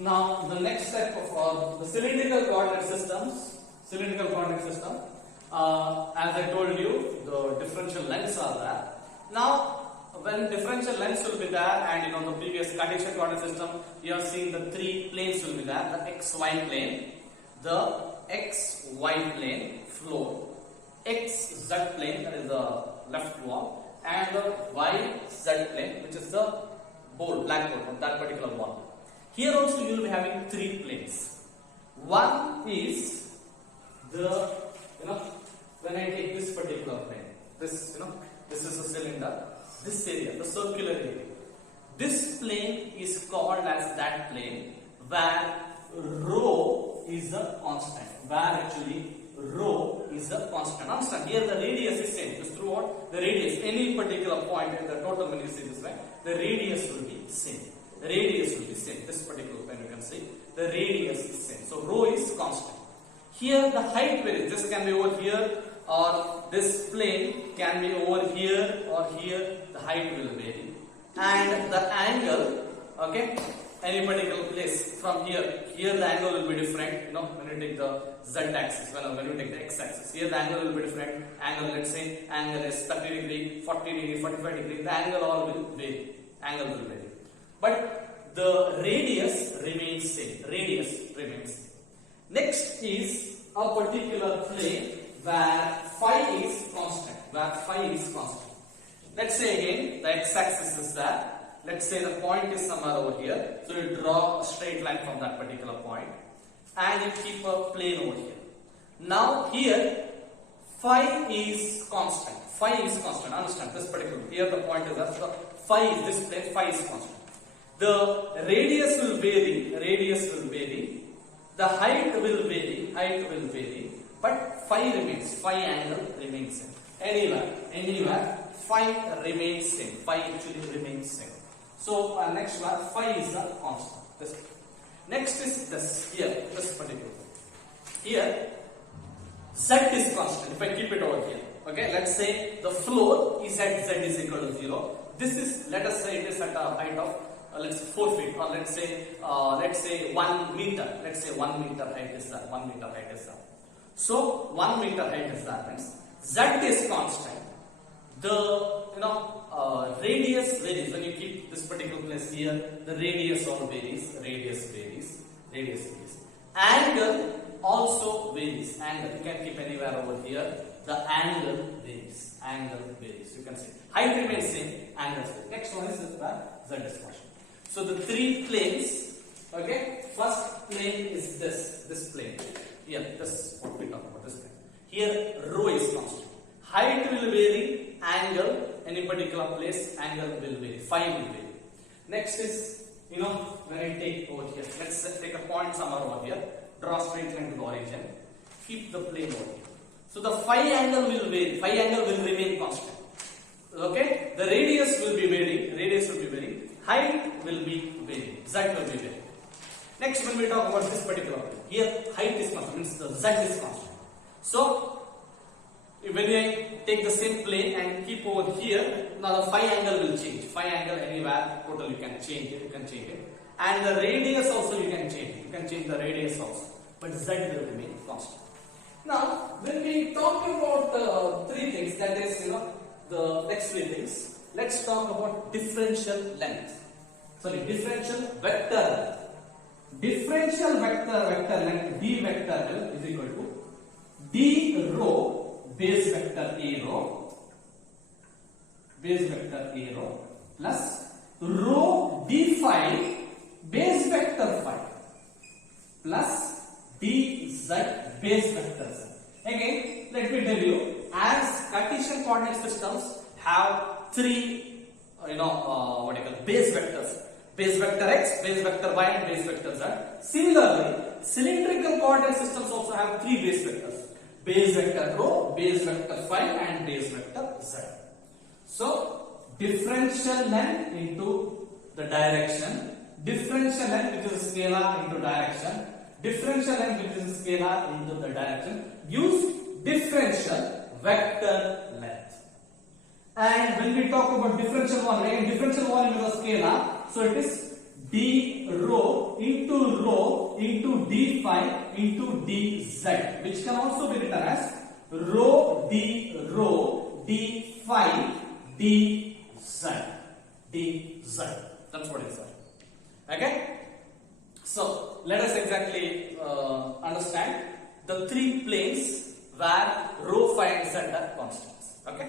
Now the next step of the cylindrical coordinate system. As I told you, the differential lengths are there. Now, when differential lengths will be there, and the previous Cartesian coordinate system, you have seen the three planes will be there: the XY plane, the XY plane floor, XZ plane, that is the left wall, and the YZ plane, which is the blackboard of that particular wall. Here also you will be having three planes. One is the when I take this particular plane, this is a cylinder, this area, the circular area. This plane is called as that plane where rho is a constant. Understand? Here the radius is same. Just throughout the radius, any particular point in the total, when you see this way, the radius will be same. This particular plane you can see the radius is same. So rho is constant. Here the height varies. This can be over here, or this plane can be over here or here. The height will vary, and the angle, any particular place from here the angle will be different. When you take the z-axis, when you take the x-axis, here the angle will be different. Angle, let's say, angle is 30 degree, 40 degree, 45 degree. The angle all will vary. But the radius remains same. Next is a particular plane where phi is constant. Let's say again the x-axis is there. Let's say the point is somewhere over here. So you draw a straight line from that particular point and you keep a plane over here. Now here phi is constant. Understand this particular. Here the point is that the phi is this plane. Phi is constant. The radius will vary. The height will vary. But phi angle remains same. Anywhere phi remains same. Phi actually remains same. So next one, phi is the constant. Next is this particular. Here z is constant. If I keep it over here, let's say the floor is at z is equal to 0. This is, let us say, it is at a height of let's say 4 feet, or let's say 1 meter. Let's say 1 meter height is that. So 1 meter height is that means z is constant. The radius varies. When you keep this particular place here, the radius all varies. Angle also varies. You can keep anywhere over here. The angle varies. You can see height remains same. Angle varies. Next one is the z is constant. So the three planes. First plane is this plane. Here, this what we talk about, this plane. Here rho is constant. Height will vary, angle, any particular place, angle will vary, phi will vary. Next is, when I take over here, let's take a point somewhere over here, draw straight line to the origin, keep the plane over here. So the phi angle will vary, phi angle will remain constant. The radius will be varying, height will be varying, z will be varying. Next, when we talk about this particular plane, here height is constant, means the z is constant. So when I take the same plane and keep over here, now the phi angle will change. Phi angle anywhere, total you can change it. And the radius also you can change. You can change the radius also. But z will remain constant. Now, when we talk about three things, that is, the next three things, let's talk about differential length. Differential vector length. Differential vector length d vector L is equal to d rho base vector a rho plus rho d phi base vector phi plus dz base vector z. Again, let me tell you, as Cartesian coordinate systems have three base vectors: base vector x, base vector y, and base vector z. Similarly, cylindrical coordinate systems also have three base vectors: base vector rho, base vector phi, and base vector z. So differential length into the direction, differential length which is a scalar into direction, differential length which is a scalar into the direction gives differential vector length. And when we talk about differential volume, again differential volume is a scalar, so it is d rho into d phi into dz, which can also be written as rho d phi dz. That's what it is. Okay. So let us exactly understand the three planes where rho, phi and z are constants. Okay.